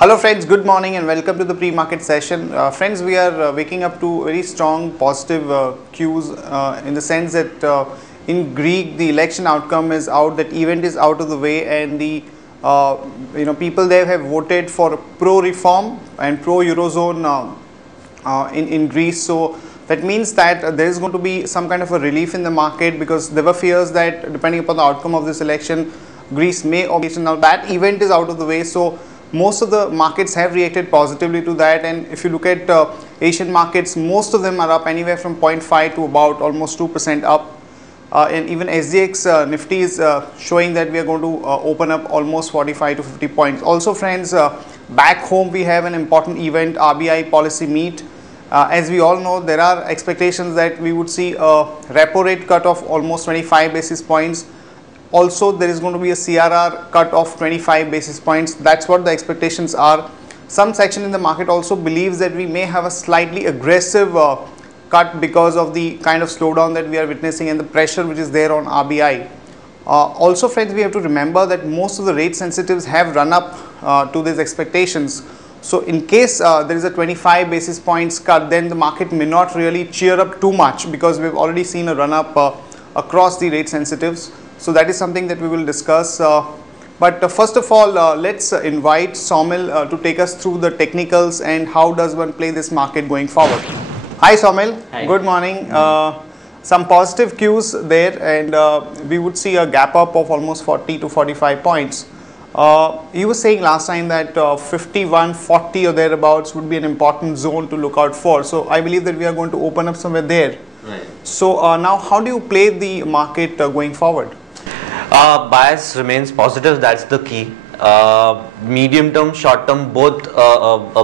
Hello friends, good morning and welcome to the pre-market session. Friends, we are waking up to very strong positive cues in the sense that in Greek the election outcome is out, that event is out of the way, and the people there have voted for pro-reform and pro-Eurozone in Greece. So that means that there is going to be some kind of a relief in the market, because there were fears that depending upon the outcome of this election, Greece may or may not. That event is out of the way, so most of the markets have reacted positively to that. And if you look at Asian markets, most of them are up anywhere from 0.5 to about almost 2% up. And even SGX Nifty is showing that we are going to open up almost 45 to 50 points. Also friends, back home we have an important event, RBI policy meet. As we all know, there are expectations that we would see a repo rate cut of almost 25 basis points. Also, there is going to be a CRR cut of 25 basis points. That's what the expectations are. Some section in the market also believes that we may have a slightly aggressive cut because of the kind of slowdown that we are witnessing and the pressure which is there on RBI. Also, friends, we have to remember that most of the rate sensitives have run up to these expectations. So, in case there is a 25 basis points cut, then the market may not really cheer up too much, because we have already seen a run up across the rate sensitives. So that is something that we will discuss. But first of all, let's invite Saumil to take us through the technicals and how does one play this market going forward. Hi Saumil, Hi. Good morning. Some positive cues there, and we would see a gap up of almost 40 to 45 points. You were saying last time that 51.40 or thereabouts would be an important zone to look out for. So I believe that we are going to open up somewhere there. Right. So now how do you play the market going forward? Bias remains positive, that's the key. Medium term, short term, both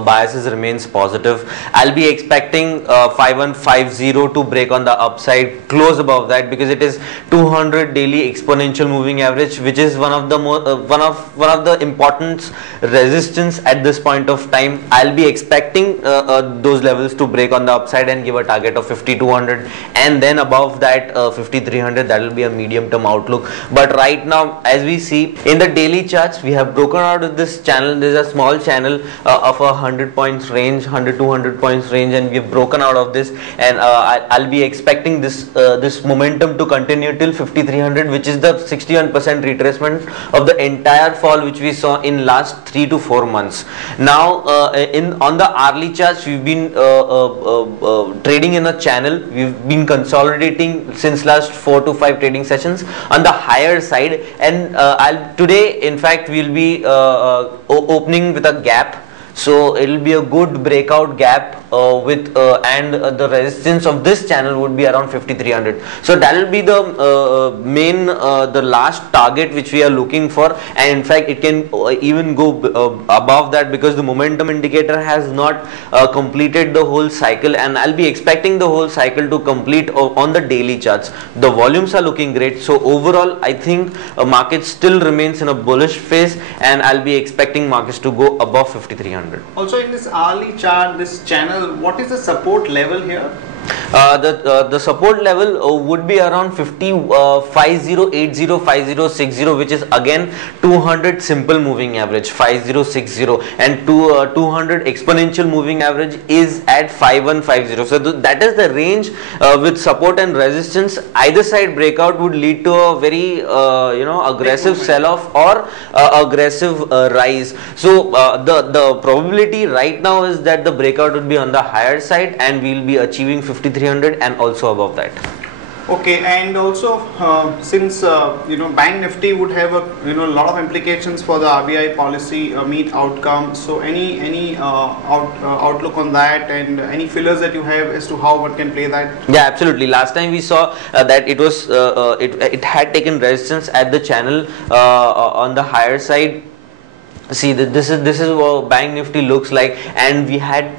biases remains positive. I'll be expecting 5150 to break on the upside, close above that, because it is 200 daily exponential moving average, which is one of the one of the important resistance at this point of time. I'll be expecting those levels to break on the upside and give a target of 5200, and then above that 5300. That will be a medium term outlook. But right now, as we see in the daily charts, we have broken out of this channel. There's a small channel of a 100 points range, 100 200 points range, and we've broken out of this, and I'll be expecting this momentum to continue till 5300, which is the 61% retracement of the entire fall which we saw in last 3 to 4 months. Now on the hourly charts, we've been trading in a channel. We've been consolidating since last 4 to 5 trading sessions on the higher side, and today in fact we'll be opening with a gap. So it will be a good breakout gap and the resistance of this channel would be around 5300. So that will be the main the last target which we are looking for, and in fact it can even go above that, because the momentum indicator has not completed the whole cycle, and I'll be expecting the whole cycle to complete on the daily charts. The volumes are looking great, so overall I think market still remains in a bullish phase, and I'll be expecting markets to go above 5300. Also in this hourly chart, this channel, what is the support level here? The support level would be around 5080, 5060, which is again 200 simple moving average 5060, and 200 exponential moving average is at 5150. So that is the range with support and resistance. Either side breakout would lead to a very aggressive sell-off or aggressive rise. So the probability right now is that the breakout would be on the higher side, and we will be achieving 5300 and also above that. Okay, and also since Bank Nifty would have a lot of implications for the RBI policy meet outcome. So any outlook on that, and any fillers that you have as to how one can play that? Yeah, absolutely. Last time we saw that it was it had taken resistance at the channel on the higher side. See, this is what Bank Nifty looks like, and we had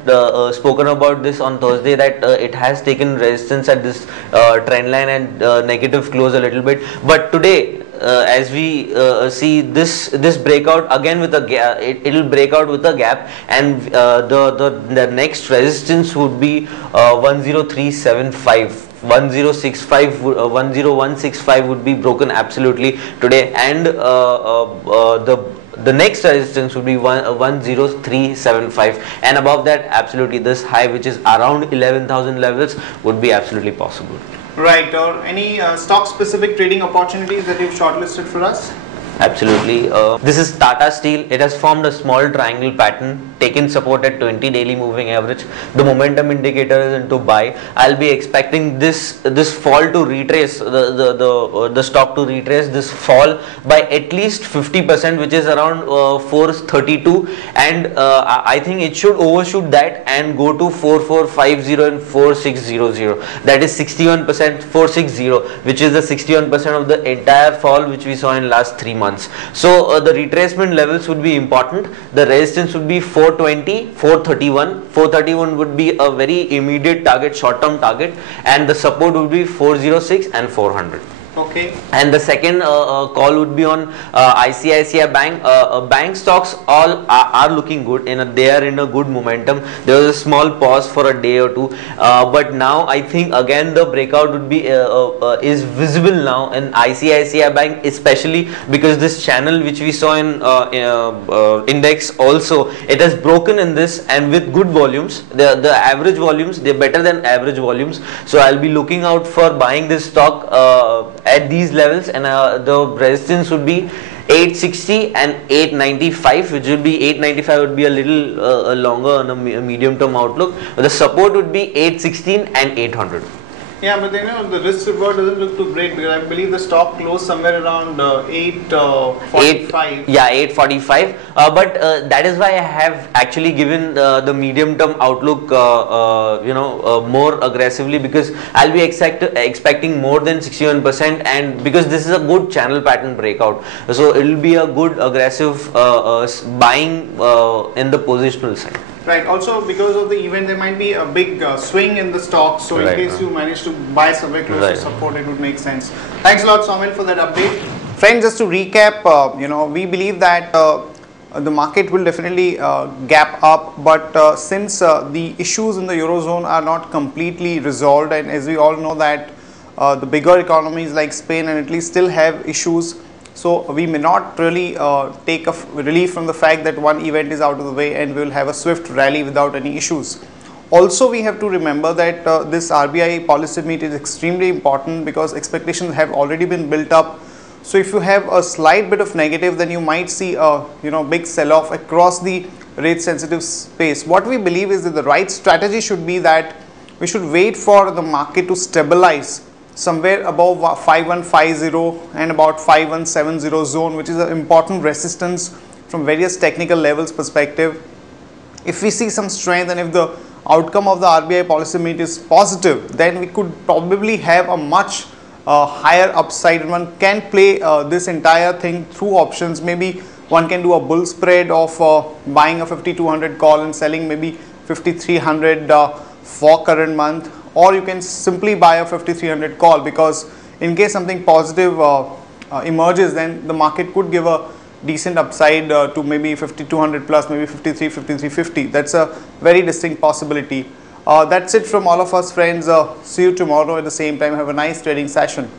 spoken about this on Thursday, that it has taken resistance at this trend line and negative close a little bit. But today, as we see this breakout again with a gap, it will break out with a gap, and the next resistance would be 10375. 1065 10165 would be broken absolutely today, and the the next resistance would be 10375, and above that absolutely this high, which is around 11,000 levels, would be absolutely possible. Right, or any stock specific trading opportunities that you've shortlisted for us? Absolutely. This is Tata Steel. It has formed a small triangle pattern, taken support at 20 daily moving average. The momentum indicator is into buy. I'll be expecting this fall to retrace, the stock to retrace this fall by at least 50%, which is around 432, and I think it should overshoot that and go to 4450 and 4600. That is 61%, 460, which is the 61% of the entire fall which we saw in last 3 months. So the retracement levels would be important. The resistance would be 420, 431. 431 would be a very immediate target, short term target, and the support would be 406 and 400. Okay. And the second call would be on ICICI Bank. Bank stocks all are looking good, they are in a good momentum. There was a small pause for a day or two, but now I think again the breakout would be is visible now in ICICI Bank, especially because this channel which we saw in index also, it has broken in this, and with good volumes, the average volumes, they're better than average volumes. So I'll be looking out for buying this stock at these levels, and the resistance would be 860 and 895, which would be 895 would be a little longer on a medium term outlook. The support would be 816 and 800. Yeah, but the risk reward doesn't look too great, because I believe the stock closed somewhere around 845. Yeah, 845. But that is why I have actually given the medium term outlook, more aggressively, because I'll be expecting more than 61%, and because this is a good channel pattern breakout, so it will be a good aggressive buying in the positional side. Right. Also, because of the event, there might be a big swing in the stock. So, in case you manage to buy somewhere close to support, it would make sense. Thanks a lot, Saumil, for that update. Friends, just to recap, we believe that the market will definitely gap up, but since the issues in the Eurozone are not completely resolved, and as we all know that the bigger economies like Spain and Italy still have issues, so we may not really take a relief from the fact that one event is out of the way and we will have a swift rally without any issues. Also, we have to remember that this RBI policy meet is extremely important, because expectations have already been built up. So if you have a slight bit of negative, then you might see a big sell-off across the rate sensitive space. What we believe is that the right strategy should be that we should wait for the market to stabilize somewhere above 5150 and about 5170 zone, which is an important resistance from various technical levels perspective. If we see some strength, and if the outcome of the RBI policy meet is positive, then we could probably have a much higher upside, and one can play this entire thing through options. Maybe one can do a bull spread of buying a 5200 call and selling maybe 5300 for current month, or you can simply buy a 5300 call, because in case something positive emerges, then the market could give a decent upside to maybe 5200 plus, maybe 5350. That's a very distinct possibility. That's it from all of us, friends. See you tomorrow at the same time. Have a nice trading session.